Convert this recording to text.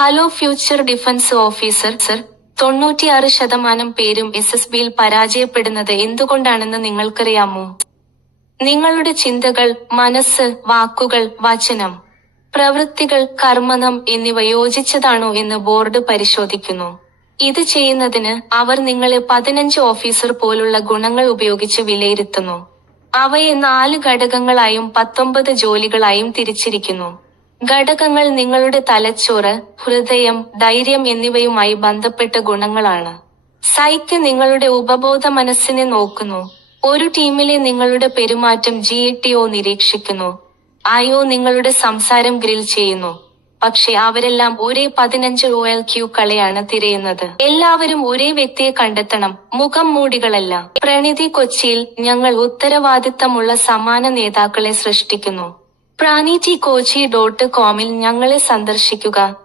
Hello future defence officer sir, 96% പേരും SSBയിൽ പരാജയപ്പെടുന്നത് എന്തുകൊണ്ടാണെന്ന് നിങ്ങൾക്കറിയാമോ? നിങ്ങളുടെ ചിന്തകൾ, മനസ്സ്, വാക്കുകൾ, വചനം, പ്രവൃത്തികൾ, കർമ്മനം എന്നിവ യോജിച്ചതാണോ എന്ന് ബോർഡ് പരിശോധിക്കുന്നു. ഇത് ചെയ്യുന്നതിന് അവർ നിങ്ങളെ 15 ഓഫീസർ പോലുള്ള ഗുണങ്ങൾ ഉപയോഗിച്ച് വിലയിരുത്തുന്നു. അവയെ 4 ഘടകങ്ങളായും 19 ജോലികളായും തിരിച്ചിരിക്കുന്നു. ഘടകങ്ങൾ നിങ്ങളുടെ തലച്ചോറ്, ഹൃദയം, ധൈര്യം എന്നിവയുമായി ബന്ധപ്പെട്ട ഗുണങ്ങളാണ്. സൈക്ക് നിങ്ങളുടെ ഉപബോധ മനസ്സിനെ നോക്കുന്നു. ഒരു ടീമിലെ നിങ്ങളുടെ പെരുമാറ്റം GTO നിരീക്ഷിക്കുന്നു. IO നിങ്ങളുടെ സംസാരം ഗ്രിൽ ചെയ്യുന്നു. പക്ഷെ അവരെല്ലാം ഒരേ 15 OLQ കളെയാണ് തിരയുന്നത്. എല്ലാവരും ഒരേ വ്യക്തിയെ കണ്ടെത്തണം, മുഖം മൂടികളല്ല. പ്രണിതി കൊച്ചിയിൽ ഞങ്ങൾ ഉത്തരവാദിത്തമുള്ള സമാന നേതാക്കളെ സൃഷ്ടിക്കുന്നു. praniticochi.com ഞങ്ങളെ സന്ദർശിക്കുക.